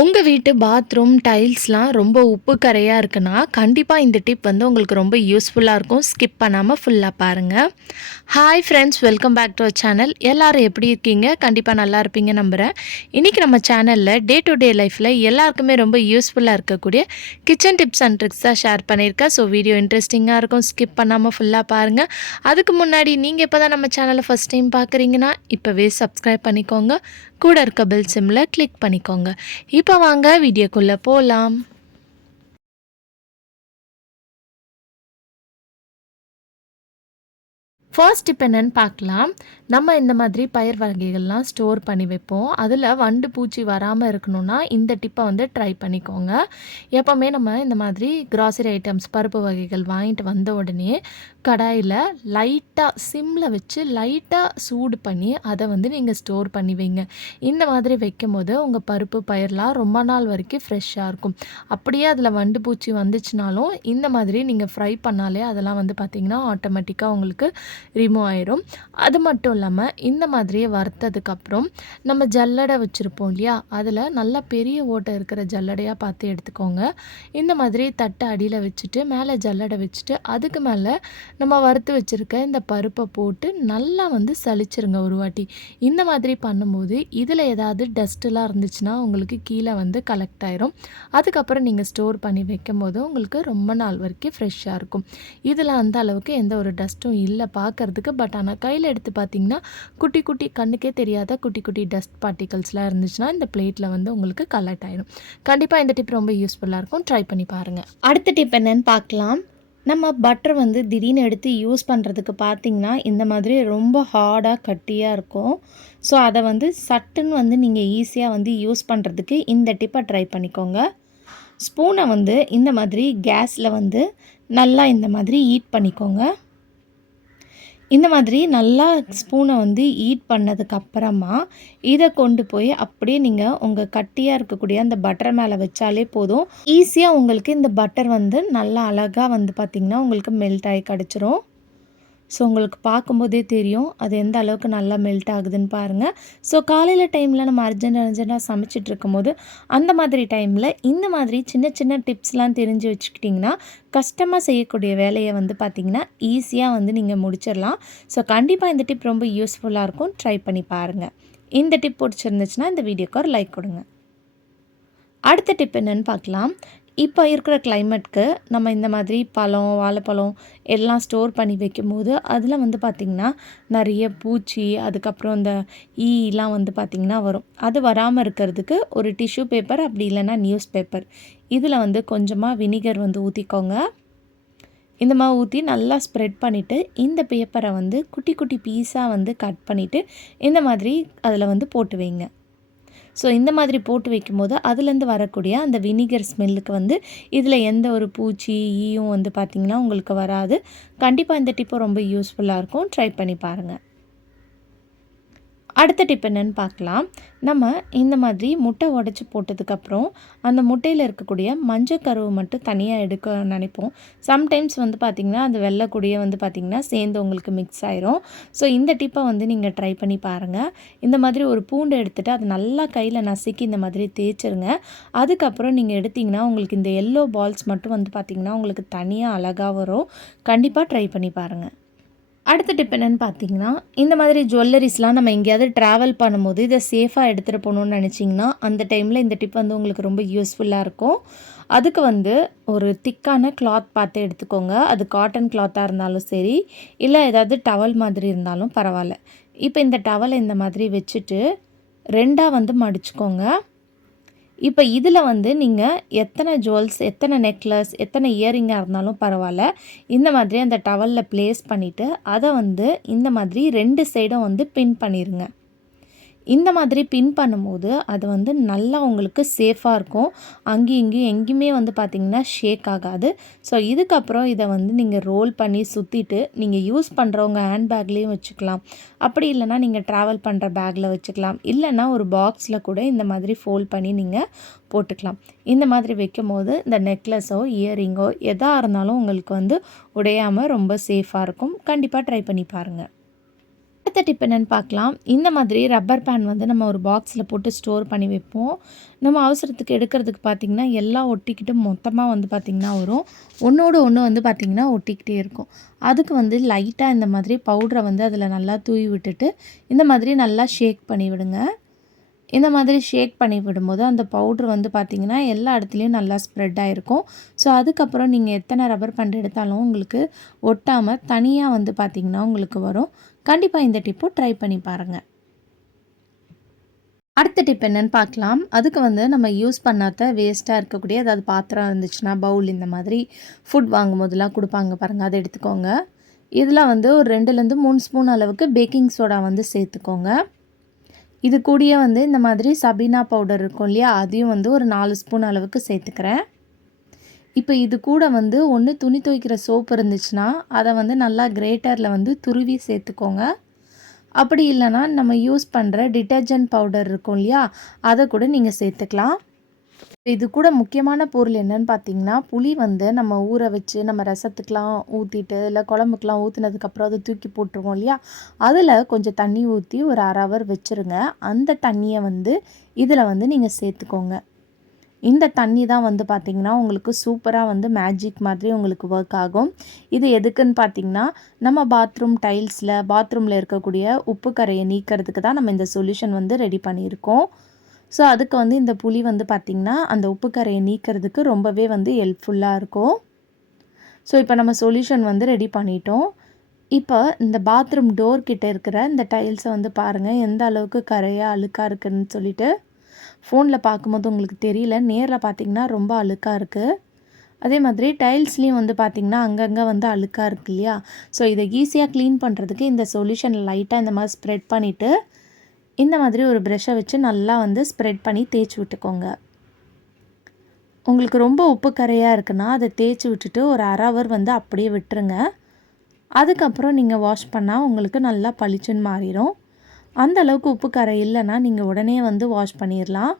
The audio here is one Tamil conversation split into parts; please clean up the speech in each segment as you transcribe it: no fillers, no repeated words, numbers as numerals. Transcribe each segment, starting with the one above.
உங்க வீட்டு பாத்ரூம் டைல்ஸ்லாம் ரொம்ப உப்பு கரையா இருக்குன்னா, கண்டிப்பா இந்த டிப் வந்து உங்களுக்கு ரொம்ப யூஸ்ஃபுல்லா இருக்கும். ஸ்கிப் பண்ணாம ஃபுல்லா பாருங்க. Hi friends, welcome back to our channel. எல்லாரும் எப்படி இருக்கீங்க? கண்டிப்பா நல்லா இருப்பீங்க நம்புறேன். இன்னைக்கு நம்ம சேனல்ல டே டு டே லைஃப்ல எல்லாருக்குமே ரொம்ப யூஸ்ஃபுல்லா இருக்கக்கூடிய கிச்சன் டிப்ஸ் அண்ட் ட்ரிக்ஸ் தான் ஷேர் பண்ணியிருக்கேன். ஸோ வீடியோ இன்ட்ரெஸ்டிங்கா இருக்கும். ஸ்கிப் பண்ணாம ஃபுல்லா பாருங்க. அதுக்கு முன்னாடி நீங்க இப்பதான் நம்ம சேனல ஃபர்ஸ்ட் டைம் பார்க்குறீங்கன்னா, இப்பவே சப்ஸ்கிரைப் பண்ணிக்கோங்க. கூட இருக்க பெல் சிம்ல கிளிக் பண்ணிக்கோங்க. இப்போ வாங்க வீடியோக்குள்ள போலாம். ஃபர்ஸ்ட் டிப் என்னன்னு பார்க்கலாம். நம்ம இந்த மாதிரி பயிர் வகைகள்லாம் ஸ்டோர் பண்ணி வைப்போம். அதில் வண்டு பூச்சி வராமல் இருக்கணும்னா இந்த டிப்பை வந்து ட்ரை பண்ணிக்கோங்க. எப்போவுமே நம்ம இந்த மாதிரி கிராசரி ஐட்டம்ஸ் பருப்பு வகைகள் வாங்கிட்டு வந்த உடனே கடாயில் லைட்டாக சிம்மில் வச்சு லைட்டாக சூடு பண்ணி அதை வந்து நீங்கள் ஸ்டோர் பண்ணி வைங்க. இந்த மாதிரி வைக்கும் போது உங்கள் பருப்பு பயிரெலாம் ரொம்ப நாள் வரைக்கும் ஃப்ரெஷ்ஷாக இருக்கும். அப்படியே அதில் வண்டு பூச்சி வந்துச்சுனாலும் இந்த மாதிரி நீங்கள் ஃப்ரை பண்ணாலே அதெல்லாம் வந்து பார்த்திங்கன்னா ஆட்டோமேட்டிக்காக உங்களுக்கு ரிமூவ் ஆயிரும். அது மட்டும் இல்லாமல் இந்த மாதிரியே வறுத்ததுக்கப்புறம் நம்ம ஜல்லடை வச்சுருப்போம் இல்லையா, அதில் நல்லா பெரிய ஓட்டை இருக்கிற ஜல்லடையாக பார்த்து எடுத்துக்கோங்க. இந்த மாதிரி தட்டை அடியில் வச்சுட்டு மேலே ஜல்லடை வச்சுட்டு அதுக்கு மேலே நம்ம வறுத்து வச்சுருக்க இந்த பருப்பை போட்டு நல்லா வந்து சலிச்சிருங்க ஒரு வாட்டி. இந்த மாதிரி பண்ணும்போது இதில் ஏதாவது டஸ்ட்டெலாம் இருந்துச்சுன்னா உங்களுக்கு கீழே வந்து கலெக்ட் ஆயிரும். அதுக்கப்புறம் நீங்கள் ஸ்டோர் பண்ணி வைக்கும் போது உங்களுக்கு ரொம்ப நாள் வரைக்கும் ஃப்ரெஷ்ஷாக இருக்கும். இதில் அந்த அளவுக்கு எந்த ஒரு டஸ்ட்டும் இல்லை பார்க்கறதுக்கு. பட் ஆனால் கையில் எடுத்து பார்த்தீங்கன்னா குட்டி குட்டி கண்ணுக்கே தெரியாத குட்டி குட்டி டஸ்ட் பார்ட்டிகல்ஸ்லாம் இருந்துச்சுன்னா இந்த பிளேட்டில் வந்து உங்களுக்கு கலெக்ட் ஆயிடும். கண்டிப்பாக இந்த டிப் ரொம்ப யூஸ்ஃபுல்லாக இருக்கும். ட்ரை பண்ணி பாருங்கள். அடுத்த டிப் என்னன்னு பார்க்கலாம். நம்ம பட்டர் வந்து திடீர்னு எடுத்து யூஸ் பண்ணுறதுக்கு பார்த்திங்கன்னா இந்த மாதிரி ரொம்ப ஹார்டாக கட்டியாக இருக்கும். ஸோ அதை வந்து சட்டுன்னு வந்து நீங்கள் ஈஸியாக வந்து யூஸ் பண்ணுறதுக்கு இந்த டிப்பை ட்ரை பண்ணிக்கோங்க. ஸ்பூனை வந்து இந்த மாதிரி கேஸில் வந்து நல்லா இந்த மாதிரி ஹீட் பண்ணிக்கோங்க. இந்த மாதிரி நல்லா ஸ்பூனை வந்து ஹீட் பண்ணதுக்கப்புறமா இதை கொண்டு போய் அப்படியே நீங்கள் உங்கள் கட்டியாக இருக்கக்கூடிய அந்த பட்டர் மேலே வச்சாலே போதும். ஈஸியாக உங்களுக்கு இந்த பட்டர் வந்து நல்லா அழகாக வந்து பார்த்திங்கன்னா உங்களுக்கு மெல்ட் ஆகி கிடச்சிரும். ஸோ உங்களுக்கு பார்க்கும்போதே தெரியும் அது எந்த அளவுக்கு நல்லா மெல்ட் ஆகுதுன்னு பாருங்கள். ஸோ காலையில் டைமில் நம்ம அர்ஜென்ட்டாக சமைச்சிட்டு இருக்கும்போது அந்த மாதிரி டைமில் இந்த மாதிரி சின்ன சின்ன டிப்ஸ்லாம் தெரிஞ்சு வச்சுக்கிட்டிங்கன்னா கஷ்டமாக செய்யக்கூடிய வேலையை வந்து பார்த்திங்கன்னா ஈஸியாக வந்து நீங்கள் முடிச்சிடலாம். ஸோ கண்டிப்பாக இந்த டிப் ரொம்ப யூஸ்ஃபுல்லாக இருக்கும். ட்ரை பண்ணி பாருங்கள். இந்த டிப் பிடிச்சிருந்துச்சுன்னா இந்த வீடியோக்கு ஒரு லைக் கொடுங்க. அடுத்த டிப் என்னென்னு பார்க்கலாம். இப்போ இருக்கிற கிளைமேட்க்கு நம்ம இந்த மாதிரி பழம், வாழைப்பழம் எல்லாம் ஸ்டோர் பண்ணி வைக்கும்போது அதில் வந்து பார்த்திங்கன்னா நிறைய பூச்சி, அதுக்கப்புறம் இந்த ஈலாம் வந்து பார்த்திங்கன்னா வரும். அது வராமல் இருக்கிறதுக்கு ஒரு டிஷ்யூ பேப்பர் அப்படி இல்லைன்னா நியூஸ் பேப்பர் இதில் வந்து கொஞ்சமாக வினிகர் வந்து ஊற்றிக்கோங்க. இந்த மாதிரி ஊற்றி நல்லா ஸ்ப்ரெட் பண்ணிவிட்டு இந்த பேப்பரை வந்து குட்டி குட்டி பீஸாக வந்து கட் பண்ணிவிட்டு இந்த மாதிரி அதில் வந்து போட்டு வைங்க. ஸோ இந்த மாதிரி போட்டு வைக்கும்போது அதுலேருந்து வரக்கூடிய அந்த வினிகர் ஸ்மெல்லுக்கு வந்து இதில் எந்த ஒரு பூச்சி ஈயும் வந்து பார்த்திங்கன்னா உங்களுக்கு வராது. கண்டிப்பாக இந்த டிப்பு ரொம்ப யூஸ்ஃபுல்லாக இருக்கும். ட்ரை பண்ணி பாருங்கள். அடுத்த டிப் என்னென்னு பார்க்கலாம். நம்ம இந்த மாதிரி முட்டை உடச்சி போட்டதுக்கப்புறம் அந்த முட்டையில் இருக்கக்கூடிய மஞ்சள் கருவை மட்டும் தனியாக எடுக்க நினைப்போம். சம்டைம்ஸ் வந்து பார்த்திங்கன்னா அந்த வெள்ளைக்கூடியே வந்து பார்த்திங்கன்னா சேர்ந்து உங்களுக்கு மிக்ஸ் ஆயிரும். ஸோ இந்த டிப்பை வந்து நீங்கள் ட்ரை பண்ணி பாருங்கள். இந்த மாதிரி ஒரு பூண்டை எடுத்துகிட்டு அது நல்லா கையில் நசுக்கி இந்த மாதிரி தேய்ச்சிருங்க. அதுக்கப்புறம் நீங்கள் எடுத்திங்கன்னா உங்களுக்கு இந்த எல்லோ பால்ஸ் மட்டும் வந்து பார்த்திங்கன்னா உங்களுக்கு தனியாக அழகாக வரும். கண்டிப்பாக ட்ரை பண்ணி பாருங்கள். அடுத்த டிப் என்னென்னு பார்த்தீங்கன்னா, இந்த மாதிரி ஜுவல்லரிஸ்லாம் நம்ம எங்கேயாவது ட்ராவல் பண்ணும்போது இதை சேஃபாக எடுத்துகிட்டு போகணுன்னு நினச்சிங்கன்னா அந்த டைமில் இந்த டிப் வந்து உங்களுக்கு ரொம்ப யூஸ்ஃபுல்லாக இருக்கும். அதுக்கு வந்து ஒரு திக்கான கிளாத் பார்த்து எடுத்துக்கோங்க. அது காட்டன் கிளாத்தாக இருந்தாலும் சரி, இல்லை ஏதாவது டவல் மாதிரி இருந்தாலும் பரவாயில்ல. இப்போ இந்த டவலை இந்த மாதிரி வச்சுட்டு 2ஆக வந்து மடிச்சுக்கோங்க. இப்போ இதில் வந்து நீங்கள் எத்தனை ஜுவல்ஸ், எத்தனை நெக்லஸ், எத்தனை இயரிங்காக இருந்தாலும் பரவாயில்ல, இந்த மாதிரி அந்த டவலில் ப்ளேஸ் பண்ணிவிட்டு அதை வந்து இந்த மாதிரி 2 சைடும் வந்து பின் பண்ணிடுங்க. இந்த மாதிரி பின் பண்ணும்போது அது வந்து நல்லா உங்களுக்கு சேஃபாக இருக்கும். அங்கேயும் இங்கேயும் எங்கேயுமே வந்து பார்த்திங்கன்னா ஷேக் ஆகாது. ஸோ இதுக்கப்புறம் இதை வந்து நீங்கள் ரோல் பண்ணி சுற்றிட்டு நீங்கள் யூஸ் பண்ணுறவங்க ஹேண்ட் பேக்லேயும் வச்சுக்கலாம். அப்படி இல்லைனா நீங்கள் ட்ராவல் பண்ணுற பேக்கில் வச்சுக்கலாம். இல்லைன்னா ஒரு பாக்ஸில் கூட இந்த மாதிரி ஃபோல்ட் பண்ணி நீங்கள் போட்டுக்கலாம். இந்த மாதிரி வைக்கும்போது இந்த நெக்லஸோ இயரிங்கோ எதாக இருந்தாலும் உங்களுக்கு வந்து உடையாமல் ரொம்ப சேஃபாக இருக்கும். கண்டிப்பாக ட்ரை பண்ணி பாருங்கள். அடுத்த டிப் என்னென்னு பார்க்கலாம். இந்த மாதிரி ரப்பர் பேண்ட் வந்து நம்ம ஒரு பாக்ஸில் போட்டு ஸ்டோர் பண்ணி வைப்போம். நம்ம அவசரத்துக்கு எடுக்கிறதுக்கு பார்த்திங்கன்னா எல்லாம் ஒட்டிக்கிட்டு மொத்தமாக வந்து பார்த்திங்கன்னா வரும். ஒன்றோடு ஒன்று வந்து பார்த்திங்கன்னா ஒட்டிக்கிட்டே இருக்கும். அதுக்கு வந்து லைட்டாக இந்த மாதிரி பவுடரை வந்து அதில் நல்லா தூவி விட்டுட்டு இந்த மாதிரி நல்லா ஷேக் பண்ணி விடுங்க. இந்த மாதிரி ஷேக் பண்ணி விடும்போது அந்த பவுட்ரு வந்து பார்த்திங்கன்னா எல்லா இடத்துலையும் நல்லா ஸ்ப்ரெட் ஆகிருக்கும். ஸோ அதுக்கப்புறம் நீங்கள் எத்தனை ரப்பர் பேண்ட் எடுத்தாலும் உங்களுக்கு ஒட்டாமல் தனியாக வந்து பார்த்திங்கன்னா உங்களுக்கு வரும். கண்டிப்பாக இந்த டிப்பும் ட்ரை பண்ணி பாருங்கள். அடுத்த டிப் என்னென்னு பார்க்கலாம். அதுக்கு வந்து நம்ம யூஸ் பண்ணாத வேஸ்ட்டாக இருக்கக்கூடிய ஏதாவது பாத்திரம் இருந்துச்சுன்னா பவுல் இந்த மாதிரி ஃபுட் வாங்கும்போதெல்லாம் கொடுப்பாங்க பாருங்கள், அதை எடுத்துக்கோங்க. இதில் வந்து ஒரு 2லேருந்து 3 ஸ்பூன் அளவுக்கு பேக்கிங் சோடா வந்து சேர்த்துக்கோங்க. இது கூடயே வந்து இந்த மாதிரி சபீனா பவுடர் இருக்கும் இல்லையா, அதையும் வந்து ஒரு 4 ஸ்பூன் அளவுக்கு சேர்த்துக்கிறேன். இப்போ இது கூட வந்து ஒன்று துணி துவைக்கிற சோப்பு இருந்துச்சுன்னா அதை வந்து நல்லா கிரேட்டரில் வந்து துருவி சேர்த்துக்கோங்க. அப்படி இல்லைனா நம்ம யூஸ் பண்ணுற டிட்டர்ஜென்ட் பவுடர் இருக்கும் இல்லையா, அதை கூட நீங்கள் சேர்த்துக்கலாம். இது கூட முக்கியமான பொருள் என்னன்னு பார்த்தீங்கன்னா, புளி வந்து நம்ம ஊற வச்சு நம்ம ரசத்துக்கெலாம் ஊற்றிட்டு இல்லை குழம்புக்கெலாம் ஊற்றினதுக்கப்புறம் அதை தூக்கி போட்டுருவோம் இல்லையா, அதில் கொஞ்சம் தண்ணி ஊற்றி ஒரு 1/2 ஹவர் வச்சுருங்க. அந்த தண்ணியை வந்து இதில் வந்து நீங்கள் சேர்த்துக்கோங்க. இந்த தண்ணி தான் வந்து பார்த்திங்கன்னா உங்களுக்கு சூப்பராக வந்து மேஜிக் மாதிரி உங்களுக்கு ஒர்க் ஆகும். இது எதுக்குன்னு பார்த்திங்கன்னா, நம்ம பாத்ரூமில் இருக்கக்கூடிய உப்பு கரையை நீக்கிறதுக்கு தான் நம்ம இந்த சொல்யூஷன் வந்து ரெடி பண்ணியிருக்கோம். ஸோ அதுக்கு வந்து இந்த புளி வந்து பார்த்திங்கன்னா அந்த உப்பு கரையை நீக்கிறதுக்கு ரொம்பவே வந்து ஹெல்ப்ஃபுல்லாக இருக்கும். ஸோ இப்போ நம்ம சொல்யூஷன் வந்து ரெடி பண்ணிட்டோம். இப்போ இந்த பாத்ரூம் டோர் கிட்டே இருக்கிற இந்த டைல்ஸை வந்து பாருங்கள் எந்த அளவுக்கு கரையாக அழுக்காக இருக்குதுன்னு சொல்லிட்டு. ஃபோனில் பார்க்கும்போது உங்களுக்கு தெரியல, நேரில் பார்த்திங்கன்னா ரொம்ப அழுக்காக இருக்குது. அதே மாதிரி டைல்ஸ்லேயும் வந்து பார்த்திங்கன்னா அங்கங்கே வந்து அழுக்காக இருக்குது இல்லையா. ஸோ இதை ஈஸியாக க்ளீன் பண்ணுறதுக்கு இந்த சொல்யூஷன் லைட்டாக இந்த மாதிரி ஸ்ப்ரெட் பண்ணிவிட்டு இந்த மாதிரி ஒரு ப்ரெஷ்ஷை வச்சு நல்லா வந்து ஸ்ப்ரெட் பண்ணி தேய்ச்சி விட்டுக்கோங்க. உங்களுக்கு ரொம்ப உப்பு கரையாக இருக்குன்னா அதை தேய்ச்சி விட்டுட்டு ஒரு 1/2 ஹவர் வந்து அப்படியே விட்டுருங்க. அதுக்கப்புறம் நீங்கள் வாஷ் பண்ணால் உங்களுக்கு நல்லா பளிச்சுன்னு மாறிடும். அந்த அளவுக்கு உப்பு கரை இல்லைன்னா நீங்கள் உடனே வந்து வாஷ் பண்ணிடலாம்.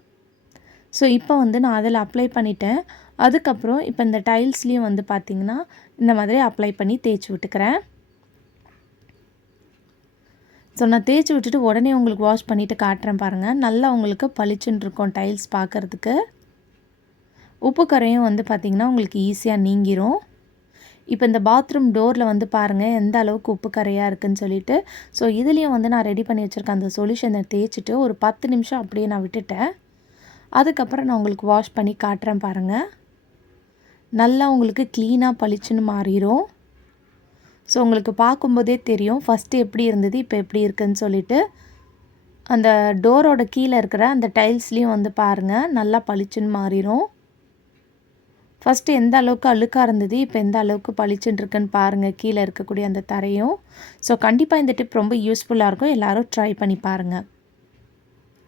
ஸோ இப்போ வந்து நான் அதில் அப்ளை பண்ணிட்டேன். அதுக்கப்புறம் இப்போ இந்த டைல்ஸ்லேயும் வந்து பார்த்திங்கன்னா இந்த மாதிரி அப்ளை பண்ணி தேய்ச்சி விட்டுக்கிறேன். ஸோ நான் தேய்ச்சி விட்டுட்டு உடனே உங்களுக்கு வாஷ் பண்ணிவிட்டு காட்டுறேன் பாருங்கள். நல்லா உங்களுக்கு பளிச்சுன்னு இருக்கும் டைல்ஸ் பார்க்குறதுக்கு. உப்பு கரையும் வந்து பார்த்திங்கன்னா உங்களுக்கு ஈஸியாக நீங்கிரும். இப்போ இந்த பாத்ரூம் டோரில் வந்து பாருங்கள் எந்த அளவுக்கு உப்பு கரையாக இருக்குதுன்னு சொல்லிட்டு. ஸோ இதுலேயும் வந்து நான் ரெடி பண்ணி வச்சுருக்கேன் அந்த சொல்யூஷனை தேய்ச்சிட்டு ஒரு 10 நிமிஷம் அப்படியே நான் விட்டுட்டேன். அதுக்கப்புறம் நான் உங்களுக்கு வாஷ் பண்ணி காட்டுறேன் பாருங்கள். நல்லா உங்களுக்கு க்ளீனாக பளிச்சுன்னு மாறிடும். ஸோ உங்களுக்கு பார்க்கும்போதே தெரியும் ஃபஸ்ட்டு எப்படி இருந்தது இப்போ எப்படி இருக்குதுன்னு சொல்லிட்டு. அந்த டோரோட கீழே இருக்கிற அந்த டைல்ஸ்லேயும் வந்து பாருங்கள் நல்லா பளிச்சுன்னு மாறிடும். ஃபஸ்ட்டு எந்த அளவுக்கு அழுக்காக இருந்தது இப்போ எந்த அளவுக்கு பளிச்சுன்னு இருக்குன்னு பாருங்கள் கீழே இருக்கக்கூடிய அந்த தரையும். ஸோ கண்டிப்பாக இந்த டிப் ரொம்ப யூஸ்ஃபுல்லாக இருக்கும். எல்லோரும் ட்ரை பண்ணி பாருங்கள்.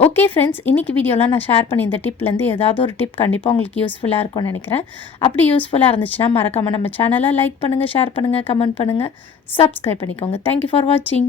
ஓகே ஃப்ரெண்ட்ஸ், இன்றைக்கி வீடியோவில் நான் ஷேர் பண்ணி இந்த டிப்லேருந்து ஏதாவது ஒரு டிப் கண்டிப்பாக உங்களுக்கு யூஸ்ஃபுல்லாக இருக்கும்னு நினைக்கிறேன். அப்படி யூஸ்ஃபுல்லாக இருந்துச்சுன்னா மறக்காமல் நம்ம சேனலை லைக் பண்ணுங்கள், ஷேர் பண்ணுங்கள், கமெண்ட் பண்ணுங்கள், சப்ஸ்கிரைப் பண்ணிக்கோங்க. தேங்க்யூ ஃபார் வாட்சிங்.